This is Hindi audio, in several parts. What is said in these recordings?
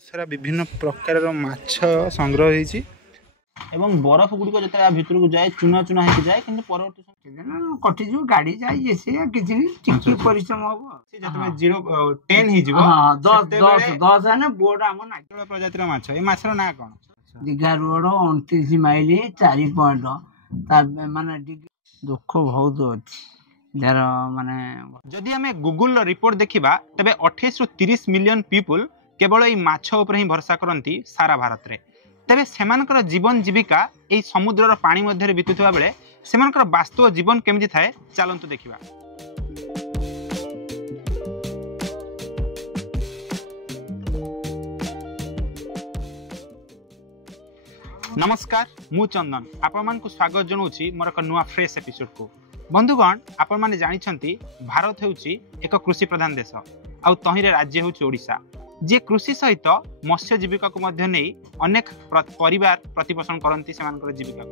सारा विभिन्न प्रकार माछ संग्रह होती एवं बरफ गुड़िक जो भितर को जाए चुना चुना हो जाए कि परवर्ती कटिजु गाड़ी जाए किसी परिश्रम हम 0-10 बोर्ड आम ना प्रजातिर माछ ए माछर ना कौन दीघा रोड 29 माइल 4 पॉइंट माने दुख बहुत अच्छी यार माने जदि आम गूगल रिपोर्ट देखा तेरे 28 ରୁ 30 मिलियन पीपुल केवल ये माछ उपर ही भरसा करती सारा भारत में तेरे सेमानकर जीवन जीविका यही समुद्रर पानी मध्य बीतुवा बेले सेमानकर वास्तव जीवन केमिति थाए चलतु देखा। नमस्कार मु चंदन आपण मानकु स्वागत जनाऊँगी मोर एक नुआ फ्रेश एपिसोड को। बंधुगण आपण माने जानिछंती भारत हेउची एक कृषि प्रधान देश आउ तहिरे राज्य हेउची ओडिशा जे कृषि सहित मत्स्य जीविका को मध्य नहीं अनेक परिवार प्रतिपोषण करती से जीविका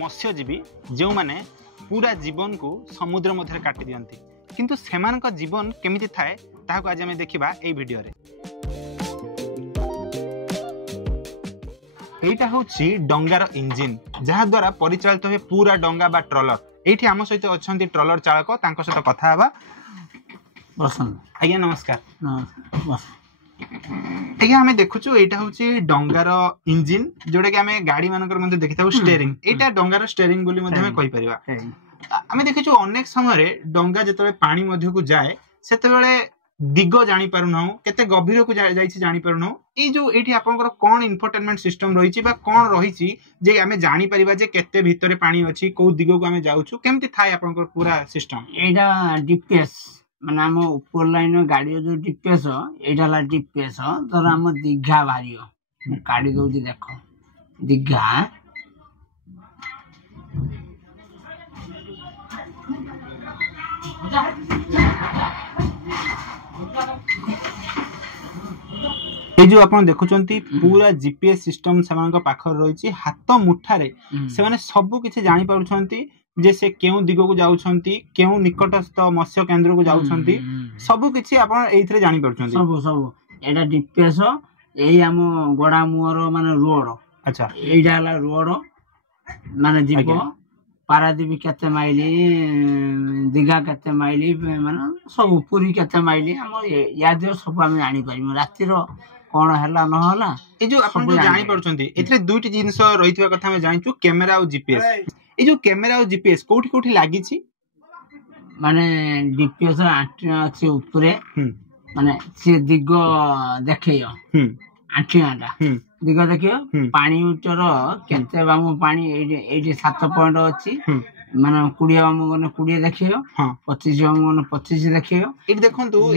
मत्स्यजीवी जो माने पूरा जीवन को समुद्र मध्य काटि दियंती किंतु सेमानक जीवन केमिति थाए ताहाको आज आमे देखिबा एई भिडियो रे। एटा होची डंगार इंजिन जहा द्वारा परिचालित हुए पूरा डंगा बा ट्रॉलर। एठी आम सहित अच्छी ट्रॉलर चालक तांको सहित कथा हवा। आज्ञा नमस्कार। आज्ञा आम देखुचु एटा होची डंगार इंजिन जोटा कि आम गाड़ी मानकर मध्ये देखिथाउ स्टीयरिंग एटा डंगार स्टीयरिंग बोली मध्ये हम कहि परिबा। आम देखिचु अनेक समय डंगा जतबे पानी मध्य को जाए सेतेबेले दिग जानी पारुना केते गभीर को जाइछि जानी पारुना ए जो एठी आपनकर कोन इन्फोटेनमेंट सिस्टम रहिछि बा कोन रहिछि जे आमे जानी परिबा जे केते भितरे पानी अछि को दिग को आमे जाउछु केमति थाय आपनकर पूरा सिस्टम एटा डीपीएस माने हम ऊपर लाइन गाड़ी जो डीपीएस एटा ला डीपीएस तर हम दिघा भारियो गाड़ी दोछि देखो दिघा ये जो आप देखुंत पूरा जीपीएस सिस्टम से पाखर रही हाथ मुठारे से सब किसी जानी पारुछंती जे से केउ दिग को जाउछंती केउ निकटस्थ मत्स्य केंद्र को जाउछंती सब किसी आपण एइथरे जानी पारुछंती सब सब एटा डीपीएस एई हम गोडा मुहर माने रोड। अच्छा एइडा ला रोड माने जीव पारादीप केते माइली दिघा केते माइली माने सब पुरी केते माइली हम याद सब हम जानी परिमु रातिर कोन हला न हला ए जो आपण जो जानि परछंती एथरे दुईटी जिंस रहितवा कथा हम जानिचु कैमरा और जीपीएस ए जो कैमरा और जीपीएस कोठी कोठी लागि छी माने डीपीएस आंटिना अछि ऊपरे माने से दिग देखैयो आंटिनाटा दिग देखियो पानी उचर केते बामु पानी एडी 7 पॉइंट अछि माने 20 बामु गने 20 देखियो 25 बामु गने 25 देखियो एडी देखंतु ए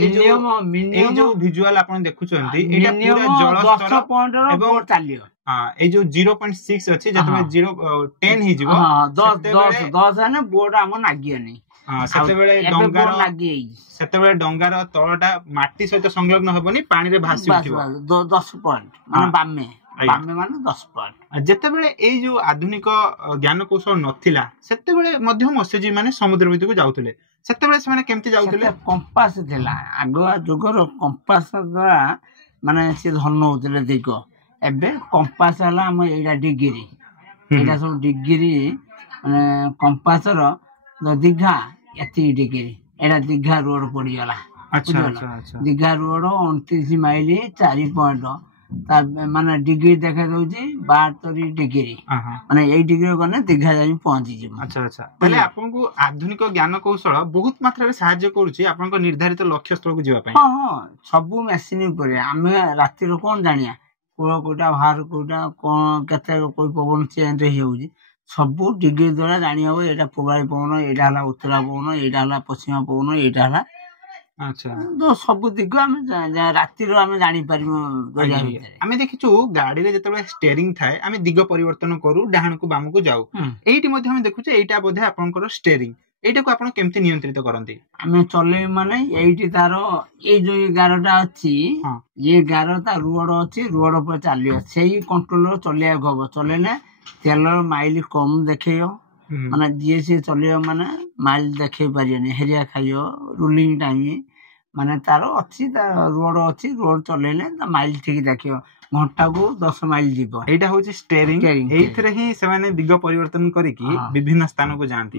जो विजुअल आपण देखुचंती एटा पूरा जल स्तर 10 पॉइंट रो चालियो हां ए जो 0.6 अछि जतमे 0-10 हि जिवो हां 10 है ना बोर्ड हम नागियो नै हां सेते बेले डंगार तळटा माटी सहित संलग्न होबनी पानी रे भासी उठिबो 10 पॉइंट माने बामे माने 10 पॉइंट जेते बेले एई जो आधुनिक ज्ञान कौशल नथिला सेते बेले मध्य मत्स्यजीवी माने समुद्र भितर को जाउतले सेते बेले से माने केमति जाउतले कंपास थिला आगो जुगर कंपास द्वारा माने से धन होतले देखो एबे कंपास हला हम एडा डिग्री एडा सब डिग्री माने कंपास रो दिघा एती डिग्री एडा दिघा रोड पड़ी गला। अच्छा अच्छा दिघा रोड 29 माइल 4 पॉइंट माने डिग्री देखा दउची 72 डिग्री माने 8 डिग्री गने दिघा जाई पहुंची जे। अच्छा अच्छा पहले आपन को आधुनिक ज्ञान कौशल बहुत मात्रा रे सहाय्य करूची आपन को निर्धारित लक्ष्य स्थल को जीवा पई। हां हां सब मशीन ऊपर हमें राती रो कोन जानिया को कोटा बाहर कोटा कोन केते कोई पवन चेंज रे होउची सब डिग्री द्वारा जानी हबो एटा पूर्वी पवन एटा हला उत्तर पवन एटा हला पश्चिम पवन एटा हला। अच्छा तो सब दिग हम राती रो हम जानि परिमु गडिया भितरे हम देखिछु गाड़ी रे जतबे स्टीयरिंग थाए हम दिग परिवर्तन करू डाहण को बाम को जाऊ एठी मध्ये हम देखुछु एटा बोधे आपनकर स्टीयरिंग एटा को आपण केमति नियंत्रित करंती हम चले माने एठी तारो ए जो गारटा अछि ये गारटा रोड अछि रोड पर चालियो सेही कंट्रोलर चलिया गबो चलेने तेल माइल कम देखियो ମାନେ ଯିଏ ସିଏ ଚଲେଇବ ମାନେ ମାଇଲ ଦେଖେଇ ପାରିବନି, ହେରିଆ ଖାଇବ, ରୁଲିଂ ଟାଇମ୍ ମାନେ ତାର ଅଛି, ତା ରୋଡ ଅଛି, ରୋଡ ଚଲେଇଲେ ତା ମାଇଲ ଠିକ ଦେଖିବ, ଘଣ୍ଟାକୁ 10 ମାଇଲ ଯିବ। ଏଇଟା ହଉଛି ଷ୍ଟେରିଂ, ଏଇଥିରେ ହିଁ ସେମାନେ ଦିଗ ପରିବର୍ତ୍ତନ କରିକି ବିଭିନ୍ନ ସ୍ଥାନକୁ ଯାଆନ୍ତି।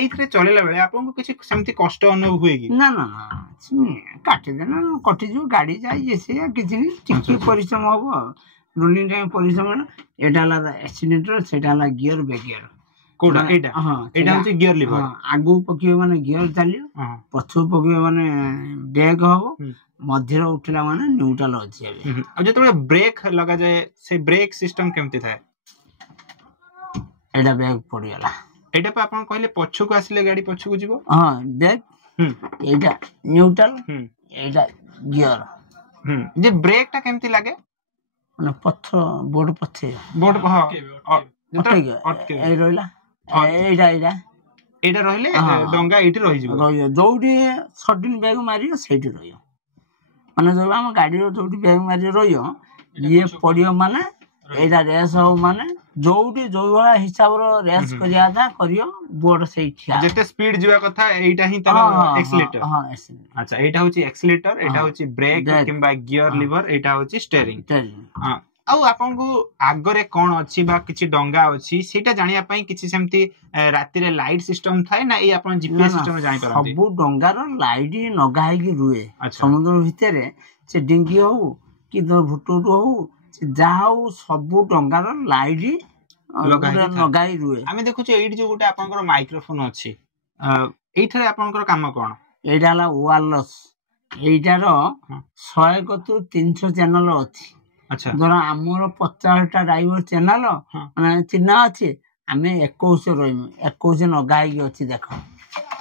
ଏଇଥିରେ ଚଲେଇଲା ବେଳେ ଆପଣଙ୍କୁ କିଛି ସେମିତି କଷ୍ଟ ଅନୁଭବ ହୁଏ କି? ନା ନା ନା, କାଟିଦେଲେ କଟିଯିବ, ଗାଡି ଯାଇ ସେ କିଛି ଟିକେ ପରିଶ୍ରମ ହବ ଆଉ, ରୁଲିଂ ଟାଇମ୍ ପରିଶ୍ରମ। ଏଇଟା ହେଲା ଆକ୍ସିଲେଟର, ସେଇଟା ହେଲା ଗିୟର ବେଗିୟର। କୋଉଟା? ଏଇଟା ଏଇଟା ହଉଛି ଗିୟର ଲିଭର। ଆଗକୁ ପକେଇବ ମାନେ ଗିୟର ଚାଲିବ, ପଛକୁ ପକେଇବ ମାନେ ବ୍ରେକ୍ ହବ, ମଝିରେ ଉଠିଲା ମାନେ ନ୍ୟୁଟ୍ରାଲ ଅଛି। ଆଉ ଯେତେବେଳେ ବ୍ରେକ୍ ଲଗାଯାଏ ସେ ବ୍ରେକ୍ ସିଷ୍ଟମ କେମିତି ଥାଏ? ଏଇଟା ବ୍ରେକ୍ ପଡିଗଲା, ଏଇଟା ପା ଆପଣ କହିଲେ ପଛକୁ ଆସିଲେ ଗାଡି ପଛକୁ ଯିବ। ହଁ ବ୍ରେକ୍, ଏଇଟା ନ୍ୟୁଟ୍ରାଲ, ଏଇଟା ଗିୟର। ଯେ ବ୍ରେକ୍ ଟା କେମିତି ଲାଗେ? ମାନେ ପଛ ବୋର୍ଡ ପଛେ ଏଇ ରହିଲା, ଏଇଟା ଏଇଟା ଏଇଟା ରହିଲେ ଡଙ୍ଗା ଏଇଠି ରହିଯିବ, ଯୋଉଠି ସଡନ ବ୍ରେକ୍ ମାରିବ ସେଇଠି ରହିବ। ମାନେ ଯୋଉ ଆମ ଗାଡିର ଯୋଉଠି ବ୍ରେକ୍ ମାରିବ ରହିବ, ଇଏ ପଡିବ ମାନେ ଏଇଟା ରେସ୍ ହବ, ମାନେ ଯୋଉଠି ଯୋଉ ଭଳିଆ ହିସାବର ରେସ୍ କରିବା କଥା କରିବ, ବୋର୍ଡ ସେଇଠି ଯେତେ ସ୍ପିଡ ଯିବା କଥା ଏଇଟା ହିଁ ତାର ଏକ୍ସିଲେଟର। ଆଚ୍ଛା, ଏଇଟା ହଉଛି ଏକ୍ସିଲେଟର, ଏଇଟା ହଉଛି ବ୍ରେକ୍ କିମ୍ବା ଗିୟର ଲିଭର, ଏଇଟା ହଉଛି ଷ୍ଟେରିଂ। ଆଉ ଆପଣଙ୍କୁ ଆଗରେ କଣ ଅଛି ବା କିଛି ଡଙ୍ଗା ଅଛି ସେଇଟା ଜାଣିବା ପାଇଁ କିଛି ସେମିତି ରାତିରେ ଲାଇଟ୍ ସିଷ୍ଟମ ଥାଏ ନା ଏଇ ଆପଣ ଜିପିଏସ୍ ସିଷ୍ଟମ ଜାଣିପାରନ୍ତି? ସବୁ ଡଙ୍ଗାର ଲାଇଟ୍ ନଗା ହେଇକି ରୁହେ ସମୁଦ୍ର ଭିତରେ, ସେ ଡିଙ୍ଗି ହଉ କି ଭୁଟୁଟୁ ହଉ ଯାହା ହଉ, ସବୁ ଡଙ୍ଗାର ଲାଇଟ୍ ଲଗା ହେଇ ରୁହେ। ଆମେ ଦେଖୁଛୁ ଏଇଠି ଯୋଉ ଗୋଟେ ଆପଣଙ୍କର ମାଇକ୍ରୋଫୋନ ଅଛି, ଏଇଠାରେ ଆପଣଙ୍କର କାମ କଣ? ଏଇଟା ହେଲା ୱାରଲେସ୍, ଏଇଟାର 100 ରୁ 300 ଚ୍ୟାନେଲ ଅଛି। ଧର ଆମର 50ଟା ଡ୍ରାଇଭର ଚ୍ୟାନେଲ ମାନେ ଚିହ୍ନା ଅଛି, ଆମେ 21 ରହିବୁ, 21 ନଗା ହେଇକି ଅଛି ଦେଖ।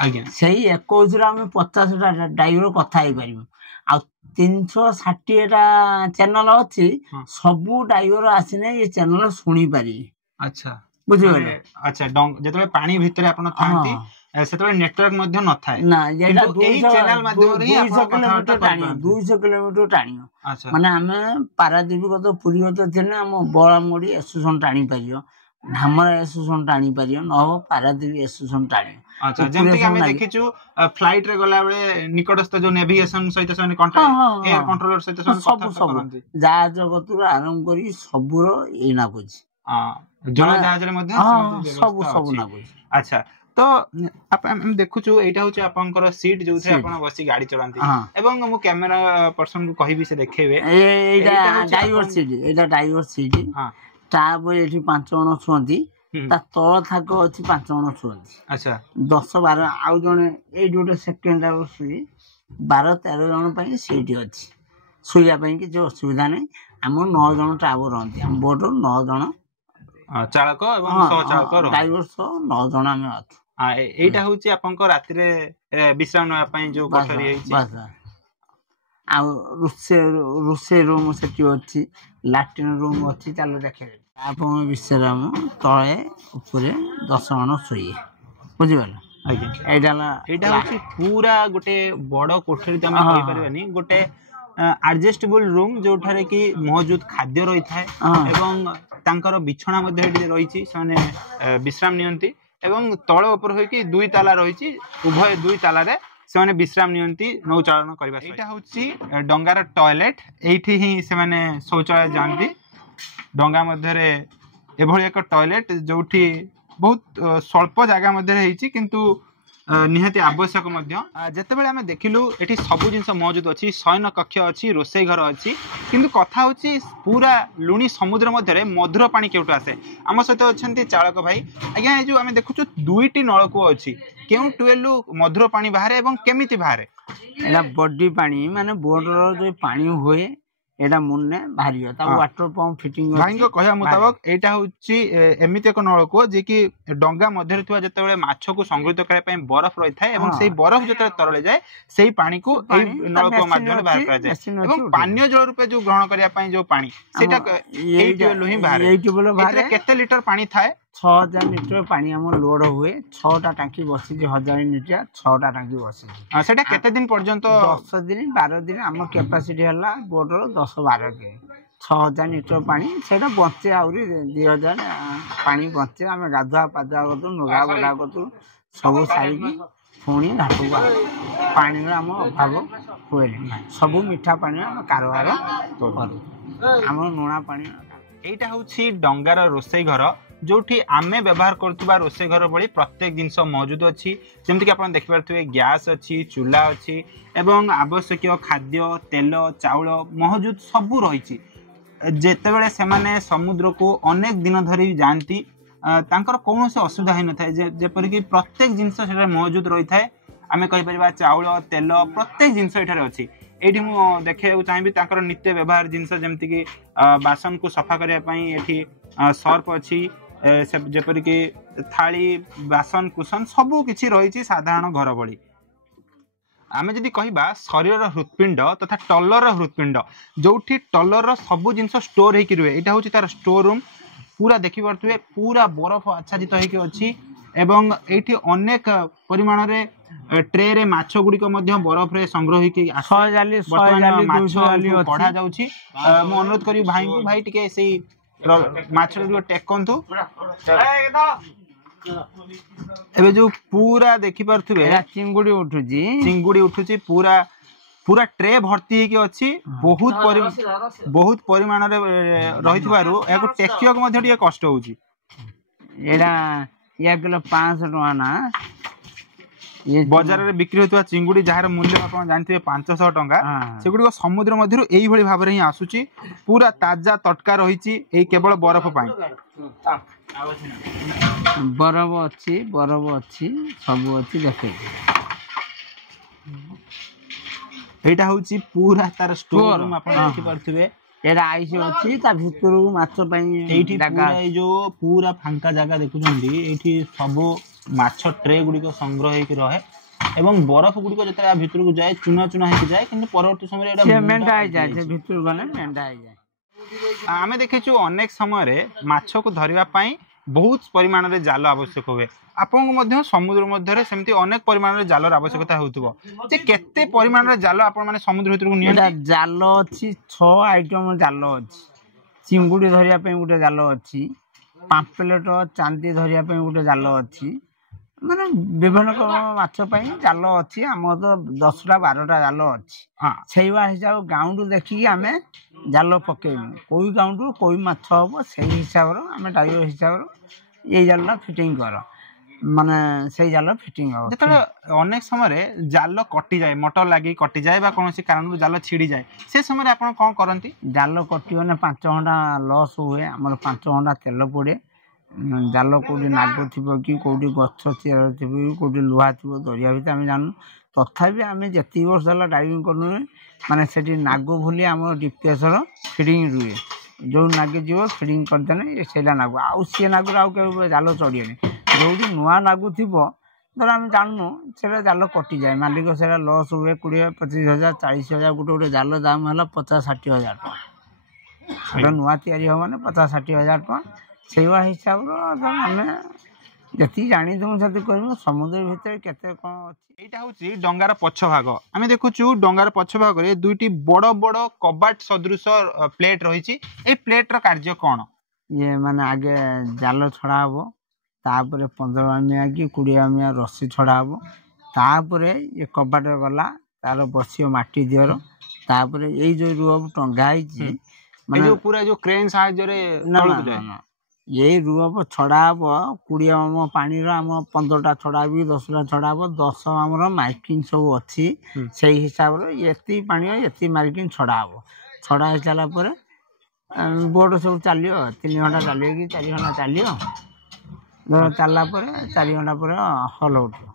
ଆଜ୍ଞା, ସେଇ 21ରେ ଆମେ 50ଟା ଡ୍ରାଇଭର କଥା ହେଇପାରିବୁ। ଆଉ 360ଟା ଚ୍ୟାନେଲ ଅଛି, ସବୁ ଡ୍ରାଇଭର ଆସିଲେ ଏ ଚ୍ୟାନେଲ ଶୁଣିପାରିବେ। ଆଚ୍ଛା, ବୁଝିଗଲେ? ଆଚ୍ଛା, ଯେତେବେଳେ ପାଣି ଭିତରେ ଆପଣ ଥାଆନ୍ତି ସେତେବେଳେ ନେଟୱାର୍କ ମଧ୍ୟ ନଥାଏ ନା, ଏଇଟା 200 କିଲୋମିଟର ଟାଣିବ, 200 କିଲୋମିଟର ଟାଣିବ। ମାନେ ଆମେ ପାରାଦୀପ ଗତ ପୁରୀ ଗତ ଥିଲେ ଆମ ବଳାମୁଡି ଏସୁସନ ଟାଣି ପାରିବ, ଧାମରା ଏସୁସନ ଟାଣି ପାରିବ, ନହବ ପାରାଦୀପ ଏସୁସନ ଟାଣିବ। ଆଚ୍ଛା, ଯେମିତି ଆମେ ଦେଖିଛୁ ଫ୍ଲାଇଟ ରେ ଗଲାବେଳେ ନିକଟସ୍ଥ ଯୋଉ ନେଭିଗେସନ ସହିତ ସେମାନେ ଏୟାର କଣ୍ଟ୍ରୋଲର ସହିତ ସବୁ ଜାହାଜ ଗତରୁ ଆରମ୍ଭ କରି ସବୁର ଏଇ ନାଗୁଛି, ଜଳ ଜାହାଜରେ ମଧ୍ୟ ସବୁ ନାଗୁଛି। ଆଚ୍ଛା, ତ ଆମେ ଦେଖୁଛୁ ଏଇଟା ହଉଛି ଆପଣଙ୍କର ସିଟ୍ ଯୋଉଥିରେ ଆପଣ ବସି ଗାଡି ଚଳାନ୍ତି, ଏବଂ ମୁଁ କ୍ୟାମେରା ପର୍ସନ କୁ କହିବି ସେ ଦେଖେଇବେ। ଏଇଟା ଡ୍ରାଇଭର ସିଟ୍, ଏଇଟା ଡ୍ରାଇଭର ସିଟ୍, ତାପରେ ଏଠି 5 ଜଣ ଶୁଅନ୍ତି, ତା ତଳ ଥାକ ଅଛି 5 ଜଣ ଶୁଅନ୍ତି। ଆଚ୍ଛା, 10-12 ଆଉ ଜଣେ ଏଇଠି ଗୋଟେ ସେକେଣ୍ଡ ବସୁଛି, 12-13 ଜଣ ପାଇଁ ସେଇଠି ଅଛି ଶୋଇବା ପାଇଁ, କିଛି ଅସୁବିଧା ନାହିଁ। ଆମର 9 ଜଣ ଟ୍ରାଭେଲ ରହନ୍ତି, ଆମ ବୋଟର 9 ଜଣ ଚାଳକ ଏବଂ ସହଚାଳକ, ଡ୍ରାଇଭର ସହ 9 ଜଣ ଆମେ ଅଛୁ। ଏଇଟା ହଉଛି ଆପଣଙ୍କ ରାତିରେ ବିଶ୍ରାମ ନେବା ପାଇଁ ଯୋଉ କୋଠରୀ ହେଇଛି। ଆଉ ରୋଷେଇ ରୁମ ସେଠି ଅଛି, ଲାଟ୍ରିନ୍ ରୁମ ଅଛି, ଚାଲ ଦେଖେଇବେ। ଆପଣ ବିଶ୍ରାମ ତଳେ ଉପରେ 10 ଜଣ ଶୋଇବେ, ବୁଝିପାରିଲ? ଆଜ୍ଞା, ଏଇଟା ହଉଛି ପୁରା ଗୋଟେ ବଡ କୋଠରୀ ତ ଆମେ କହିପାରିବାନି, ଗୋଟେ ଆଡଜଷ୍ଟେବଲ ରୁମ ଯୋଉଠାରେ କି ମହଜୁଦ ଖାଦ୍ୟ ରହିଥାଏ ଏବଂ ତାଙ୍କର ବିଛଣା ମଧ୍ୟ ଏଠି ରହିଛି, ସେମାନେ ବିଶ୍ରାମ ନିଅନ୍ତି। ଏବଂ ତଳ ଉପର ହୋଇକି 2 ତାଲା ରହିଛି, ଉଭୟ 2 ତାଲାରେ ସେମାନେ ବିଶ୍ରାମ ନିଅନ୍ତି ନୌଚାଳନ କରିବା। ଏଇଟା ହଉଛି ଡଙ୍ଗାର ଟଏଲେଟ, ଏଇଠି ହିଁ ସେମାନେ ଶୌଚାଳୟ ଯାଆନ୍ତି। ଡଙ୍ଗା ମଧ୍ୟରେ ଏଭଳି ଏକ ଟଏଲେଟ ଯୋଉଠି ବହୁତ ସ୍ୱଳ୍ପ ଜାଗା ମଧ୍ୟରେ ହେଇଛି, କିନ୍ତୁ ନିହାତି ଆବଶ୍ୟକ ମଧ୍ୟ। ଯେତେବେଳେ ଆମେ ଦେଖିଲୁ ଏଠି ସବୁ ଜିନିଷ ମହଜୁଦ ଅଛି, ଶୟନ କକ୍ଷ ଅଛି, ରୋଷେଇ ଘର ଅଛି, କିନ୍ତୁ କଥା ହଉଛି ପୁରା ଲୁଣି ସମୁଦ୍ର ମଧ୍ୟରେ ମଧୁର ପାଣି କେଉଁଠୁ ଆସେ? ଆମ ସହିତ ଅଛନ୍ତି ଚାଳକ ଭାଇ। ଆଜ୍ଞା, ଏ ଯୋଉ ଆମେ ଦେଖୁଛୁ 2ଟି ନଳକୂଅ ଅଛି, କେଉଁ ଟୁଏଲରୁ ମଧୁର ପାଣି ବାହାରେ ଏବଂ କେମିତି ବାହାରେ? ଏଇଟା ବଡି ପାଣି, ମାନେ ବୋର୍ଡର ଯୋଉ ପାଣି ହୁଏ ଏଇଟା ମୁନେ ବାହାରିବ, ତା ୱାଟର ପମ୍ପ ଫିଟିଂ ଅଛି। ଭାଇଙ୍କ କହିବା ମୁତାବକ ଏଇଟା ହଉଛି ଏମିତି ଏକ ନଳକୂଅ ଯେ କି ଡଙ୍ଗା ମଧ୍ୟରେ ଥିବା ଯେତେବେଳେ ମାଛକୁ ସଂଗୃହୀତ କରିବା ପାଇଁ ବରଫ ରହିଥାଏ ଏବଂ ସେଇ ବରଫ ଯେତେବେଳେ ତରଳି ଯାଏ ସେଇ ପାଣିକୁ ଏଇ ନଳକୂଅ ମାଧ୍ୟମରେ ବାହାର କରାଯାଏ, ଏବଂ ପାନୀୟ ଜଳ ରୂପେ ଯୋଉ ଗ୍ରହଣ କରିବା ପାଇଁ ଯୋଉ ପାଣି ସେଇଟା ଏଇ ଟ୍ୟୁବୱେଲରୁ ହିଁ ବାହାରେ। ଏଥିରେ କେତେ ଲିଟର ପାଣି ଥାଏ? 6000 ଲିଟର ପାଣି ଆମର ଲୋଡ ହୁଏ, 6ଟା ଟାଙ୍କି ବସିଛି, 1000 ଲିଟର 6ଟା ଟାଙ୍କି ବସିଛି। ସେଟା କେତେ ଦିନ ପର୍ଯ୍ୟନ୍ତ? 10 ଦିନ 12 ଦିନ, ଆମ କ୍ୟାପାସିଟି ହେଲା ବୋଟର 10-12 ଦିନ। 6000 ଲିଟର ପାଣି ସେଇଟା ବଞ୍ଚେ ଆହୁରି 2000 ପାଣି ବଞ୍ଚେ। ଆମେ ଗାଧୁଆ ପାଧୁଆ କରୁଥିଲୁ ନଗା ବଗା କରୁଥିଲୁ ସବୁ ସାରିକି ପୁଣି ଘାଟକୁ ଆସୁ। ପାଣିର ଆମ ଅଭାବ ହୁଏନି। ସବୁ ମିଠା ପାଣି ଆମେ କାରବାର କରୁ। ଆମର ଲୁଣା ପାଣି। এইটা হচ্ছে ডঙ্গার রোষেই ঘর ଯୋଉଠି ଆମେ ବ୍ୟବହାର କରୁଥିବା ରୋଷେଇ ଘର ଭଳି ପ୍ରତ୍ୟେକ ଜିନିଷ ମହଜୁଦ ଅଛି। ଯେମିତିକି ଆପଣ ଦେଖିପାରୁଥିବେ ଗ୍ୟାସ୍ ଅଛି, ଚୁଲା ଅଛି ଏବଂ ଆବଶ୍ୟକୀୟ ଖାଦ୍ୟ, ତେଲ, ଚାଉଳ ମହଜୁଦ ସବୁ ରହିଛି। ଯେତେବେଳେ ସେମାନେ ସମୁଦ୍ରକୁ ଅନେକ ଦିନ ଧରି ଯାଆନ୍ତି ତାଙ୍କର କୌଣସି ଅସୁବିଧା ହୋଇନଥାଏ। ଯେପରିକି ପ୍ରତ୍ୟେକ ଜିନିଷ ସେଠାରେ ମହଜୁଦ ରହିଥାଏ। ଆମେ କହିପାରିବା ଚାଉଳ, ତେଲ ପ୍ରତ୍ୟେକ ଜିନିଷ ଏଠାରେ ଅଛି। ଏଇଠି ମୁଁ ଦେଖେଇବାକୁ ଚାହିଁବି ତାଙ୍କର ନିତ୍ୟ ବ୍ୟବହାର ଜିନିଷ ଯେମିତିକି ବାସନକୁ ସଫା କରିବା ପାଇଁ ଏଠି ସର୍ଫ ଅଛି, ଯେପରିକି ଥାଳି, ବାସନ କୁସନ ସବୁ କିଛି ରହିଛି ସାଧାରଣ ଘର ଭଳି। ଆମେ ଯଦି କହିବା ଶରୀରର ହୃତ୍ପିଣ୍ଡ ତଥା ଟଲର ହୃତ୍ପିଣ୍ଡ, ଯୋଉଠି ଟଲର ସବୁ ଜିନିଷ ଷ୍ଟୋର ହେଇକି ରୁହେ, ଏଇଟା ହଉଛି ତାର ଷ୍ଟୋର ରୁମ୍। ପୁରା ଦେଖିପାରୁଥିବେ ପୁରା ବରଫ ଆଚ୍ଛାଦିତ ହେଇକି ଅଛି ଏବଂ ଏଇଠି ଅନେକ ପରିମାଣରେ ଟ୍ରେରେ ମାଛ ଗୁଡିକ ମଧ୍ୟ ବରଫରେ ସଂଗ୍ରହ ହେଇକି କଢା ଯାଉଛି। ମୁଁ ଅନୁରୋଧ କରିବି ଭାଇଙ୍କୁ, ଭାଇ ଟିକେ ସେଇ ମାଛ ଟିକେ ଟେକନ୍ତୁ। ଏବେ ଯୋଉ ପୁରା ଦେଖିପାରୁଥିବେ ଚିଙ୍ଗୁଡି ଉଠୁଛି ପୁରା ପୁରା ଟ୍ରେ ଭର୍ତ୍ତି ହେଇକି ଅଛି। ବହୁତ ପରିମାଣରେ ରହିଥିବାରୁ ଏହାକୁ ଟେକିବାକୁ ମଧ୍ୟ ଟିକେ କଷ୍ଟ ହଉଛି। ଏଇଟା 1 କିଲୋ 500 ଟଙ୍କା ନା। ବଜାରରେ ବିକ୍ରି ହେଉଥିବା ଚିଙ୍ଗୁଡି ଯାହାର ମୂଲ୍ୟ ଆପଣ ଜାଣିଥିବେ 500 ଟଙ୍କା, ସେଗୁଡିକ ସମୁଦ୍ର ମଧ୍ୟରୁ ଏଇଭଳି ଭାବରେ ହିଁ ଆସୁଛି। ପୁରା ତାଜା ତଟକା ରହିଛି ଏଇ କେବଳ ବରଫ ପାଇଁ। ବରଫ ଅଛି ସବୁ ଅଛି ଦେଖେ। ଏଇଟା ହଉଛି ପୁରା ତାର ଷ୍ଟୋର ରୁମ୍। ଆପଣ ଦେଖିପାରୁଥିବେ ଏଇଟା ଆଇସି ଅଛି ତା ଭିତରକୁ ମାଛ ପାଇଁ। ଏଇଠି ଏଇ ଯୋଉ ପୁରା ଫାଙ୍କା ଜାଗା ଦେଖୁଛନ୍ତି, ଏଇଠି ସବୁ ମାଛ ଟ୍ରେ ଗୁଡିକ ସଂଗ୍ରହ ହେଇକି ରହେ ଏବଂ ବରଫ ଗୁଡିକ ଯେତେବେଳେ ଭିତରକୁ ଯାଏ ଚୁନା ଚୁନା ହେଇକି ଯାଏ, କିନ୍ତୁ ପରବର୍ତ୍ତୀ ସମୟରେ ମେଣ୍ଢା ହେଇଯାଏ। ଭିତରକୁ ଗଲେ ମେଣ୍ଢା ହେଇଯାଏ। ଆମେ ଦେଖିଛୁ ଅନେକ ସମୟରେ ମାଛକୁ ଧରିବା ପାଇଁ ବହୁତ ପରିମାଣରେ ଜାଲ ଆବଶ୍ୟକ ହୁଏ। ଆପଣଙ୍କୁ ମଧ୍ୟ ସମୁଦ୍ର ମଧ୍ୟରେ ସେମିତି ଅନେକ ପରିମାଣରେ ଜାଲର ଆବଶ୍ୟକତା ହେଉଥିବ। ଯେ କେତେ ପରିମାଣରେ ଜାଲ ଆପଣ ମାନେ ସମୁଦ୍ର ଭିତରକୁ ନିଅନ୍ତି? ଜାଲ ଅଛି 6 ଆଇଟମ ଜାଲ ଅଛି। ଚିଙ୍ଗୁଡି ଧରିବା ପାଇଁ ଗୋଟେ ଜାଲ ଅଛି, ପାମ୍ପଲେଟ ଚାନ୍ଦି ଧରିବା ପାଇଁ ଗୋଟେ ଜାଲ ଅଛି। ମାନେ ବିଭିନ୍ନ ମାଛ ପାଇଁ ଜାଲ ଅଛି। ଆମର ତ 10ଟା 12ଟା ଜାଲ ଅଛି। ସେଇଭଳିଆ ହିସାବ ଗାଉଣ୍ଡୁ ଦେଖିକି ଆମେ ଜାଲ ପକେଇବୁ। କୋଉ ଗାଉଣ୍ଡୁ କୋଉ ମାଛ ହବ ସେଇ ହିସାବରେ ଆମେ ଡ୍ରାଇଭର ହିସାବରେ ଏଇ ଜାଲଟା ଫିଟିଂ କର, ମାନେ ସେଇ ଜାଲ ଫିଟିଂ ହବ। ଯେତେବେଳେ ଅନେକ ସମୟରେ ଜାଲ କଟିଯାଏ, ମଟର ଲାଗି କଟିଯାଏ ବା କୌଣସି କାରଣରୁ ଜାଲ ଛିଡ଼ିଯାଏ, ସେ ସମୟରେ ଆପଣ କ'ଣ କରନ୍ତି? ଜାଲ କଟିଗଲେ 5 ଘଣ୍ଟା ଲସ୍ ହୁଏ। ଆମର 5 ଘଣ୍ଟା ତେଲ ପଡ଼େ। ଜାଲ କୋଉଠି ନାଗ ଥିବ କି କୋଉଠି ଗଛ ଚେର ଥିବ କି କୋଉଠି ଲୁହା ଥିବ ଦରିଆ ଭିତରେ ଆମେ ଜାଣୁ। ତଥାପି ଆମେ ଯେତିକି ବର୍ଷ ହେଲା ଡ୍ରାଇଭିଂ କଲୁ ମାନେ ସେଠି ନାଗ ଭୁଲି ଆମର ଡିପିଏସର ଫିଡ଼ିଂ ରୁହେ। ଯୋଉ ନାଗି ଯିବ ଫିଡ଼ିଂ କରିଦେଲେ ସେଇଟା ନାଗ, ଆଉ ସିଏ ନାଗରୁ ଆଉ କେବେ ଜାଲ ଚଢ଼ିବନି। ଯୋଉଠି ନୂଆ ନାଗୁ ଥିବ ଧର ଆମେ ଜାଣୁନୁ ସେଇଟା ଜାଲ କଟିଯାଏ, ମାଲିକ ସେଇଟା ଲସ୍ ହୁଏ। 20-25 ହଜାର 40 ହଜାର ଗୋଟେ ଜାଲ ଦାମ ହେଲା 50-60 ହଜାର ଟଙ୍କା। ସେଇଟା ନୂଆ ତିଆରି ହବ ମାନେ 50-60 ହଜାର ଟଙ୍କା। ସେଇଭଳିଆ ହିସାବର ଆମେ ଯେତିକି ଜାଣିଥିବୁ ସେତିକି କହିବୁ। ସମୁଦ୍ର ଭିତରେ କେତେ କ'ଣ ଅଛି। ଏଇଟା ହଉଛି ଡଙ୍ଗାର ପଛ ଭାଗ। ଆମେ ଦେଖୁଛୁ ଡଙ୍ଗାର ପଛ ଭାଗରେ ଦୁଇଟି ବଡ଼ ବଡ଼ କବାଟ ସଦୃଶ ପ୍ଲେଟ୍ ରହିଛି। ଏଇ ପ୍ଲେଟ୍ର କାର୍ଯ୍ୟ କ'ଣ? ଇଏ ମାନେ ଆଗେ ଜାଲ ଛଡ଼ା ହବ, ତାପରେ 15 ଆମିଆ କି 20 ଆମିଆ ରସି ଛଡ଼ା ହବ, ତାପରେ ଏ କବାଟ ଗଲା ତାର ବସିବ ମାଟି ଦିଅର, ତାପରେ ଏଇ ଯୋଉ ରୁହ ଟଙ୍ଗା ହେଇଛି ମାନେ ପୁରା ଯୋଉ କ୍ରେନ୍ ସାହାଯ୍ୟରେ ତଳକୁ ଯାଏ। ଏଇ ରୁହ ଛଡ଼ା ହବ 20 ଆମ ପାଣିର ଆମ 15ଟା ଛଡ଼ା ହବ କି 10ଟା ଛଡ଼ା ହବ। 10 ଆମର ମାର୍କିଂ ସବୁ ଅଛି। ସେଇ ହିସାବରେ ଏତିକି ପାଣି ଏତିକି ମାର୍କିଂ ଛଡ଼ା ହବ। ଛଡ଼ା ହେଇସାରିଲା ପରେ ବୋଟ ସବୁ ଚାଲିବ। 3 ଘଣ୍ଟା ଚାଲିବ କି 4 ଘଣ୍ଟା ଚାଲିବ। ଚାଲିଲା ପରେ 4 ଘଣ୍ଟା ପରେ ହଲ ଉଠିବ।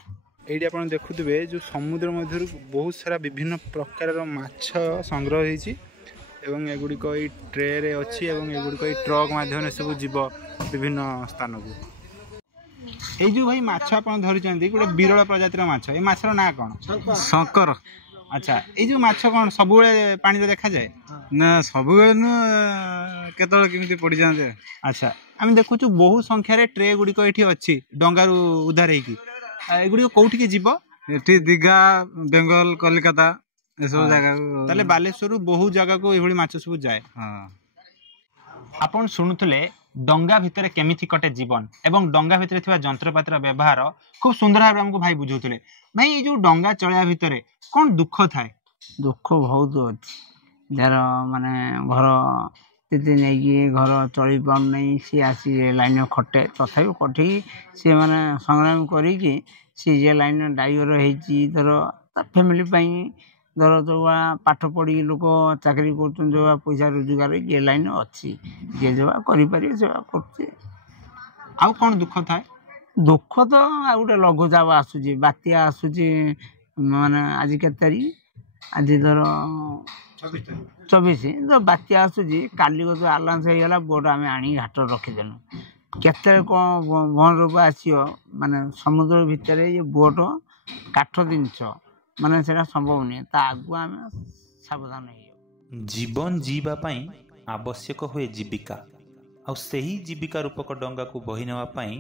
ଏଇଠି ଆପଣ ଦେଖୁଥିବେ ଯେଉଁ ସମୁଦ୍ର ମଧ୍ୟରୁ ବହୁତ ସାରା ବିଭିନ୍ନ ପ୍ରକାରର ମାଛ ସଂଗ୍ରହ ହେଇଛି ଏବଂ ଏଗୁଡ଼ିକ ଏଇ ଟ୍ରେରେ ଅଛି ଏବଂ ଏଗୁଡ଼ିକ ଏଇ ଟ୍ରକ୍ ମାଧ୍ୟମରେ ସବୁ ଯିବ ବିଭିନ୍ନ ସ୍ଥାନକୁ। ଏଇ ଯେଉଁ ଭାଇ ମାଛ ଆପଣ ଧରିଛନ୍ତି ଗୋଟେ ବିରଳ ପ୍ରଜାତିର ମାଛ, ଏଇ ମାଛର ନାଁ କ'ଣ? ଶଙ୍କର। ଆଚ୍ଛା, ଏଇ ଯେଉଁ ମାଛ କ'ଣ ସବୁବେଳେ ପାଣିରେ ଦେଖାଯାଏ? ନା ସବୁବେଳେ ନୁହଁ, କେତେବେଳେ କେମିତି ପଡ଼ିଯାଆନ୍ତି। ଆଚ୍ଛା, ଆମେ ଦେଖୁଛୁ ବହୁ ସଂଖ୍ୟାରେ ଟ୍ରେ ଗୁଡ଼ିକ ଏଠି ଅଛି ଡଙ୍ଗାରୁ ଉଦ୍ଧାର ହେଇକି। ଏଗୁଡ଼ିକ କୋଉଠିକି ଯିବ? ଏଠି ଦୀଘା, ବେଙ୍ଗଲ, କଲିକତା ଏସବୁ ଜାଗାକୁ। ତାହେଲେ ବାଲେଶ୍ୱରରୁ ବହୁ ଜାଗାକୁ ଏଇଭଳି ମାଛ ସବୁ ଯାଏ। आपण शुणुले डंगा भितर केमिति कटे जीवन एवं डंगा भितर थिबा जंत्रपातिर व्यवहार खूब सुंदर भाव हमको भाई बुझौतले। भाई ये जो डंगा चलया भितर कौन दुख थाए? दुख बहुत अच्छी जार माने घर स्थिति नहीं घर चली पार नहीं सी आसी लाइन खटे तथापि कटे सी माने संग्राम करी सी जे लाइन ड्राइवर होती धर फैमिली धर जो पाठ पढ़ी लोक चाकरी कर जो पैसा रोजगार ये लाइन अच्छी जे जो करें से आउ कौन दुख थाए? दुख तो आ गोटे लघुचाप आसूची बात्या आसूची माने आज के तारीख आज धर 24 तो बात्या आसूची काली को आलांस होगा बोट आम आनी घाट रखीदेलु केते कौन भन रोग आसो माने समुद्र भितर ये बोट काठ जिनस माने सेटा संभव नहीं ता आगु आम सावधान हो। जीवन जीवा पाई आवश्यक हुए जीविका आ सही जीविका रूपक डंगा को बही नेवा पाई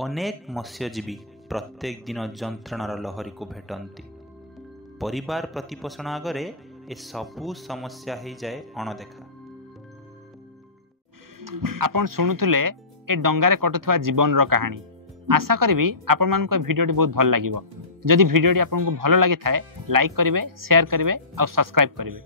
अनेक मत्स्यजीवी प्रत्येक दिन जंत्रणार लहरी को भेटंती। परिवार प्रतिपोषण आगरे ए सबू समस्या हो जाए अणदेखा। आपण शुणुले ए डंगारे कटुवा जीवन कहानी। आशा करी आपण मान भिडियोटी बहुत भल लगे। जदि भिडियोटी आपको भल लगी थाए लाइक करेंगे, शेयर करेंगे और सब्सक्राइब करेंगे।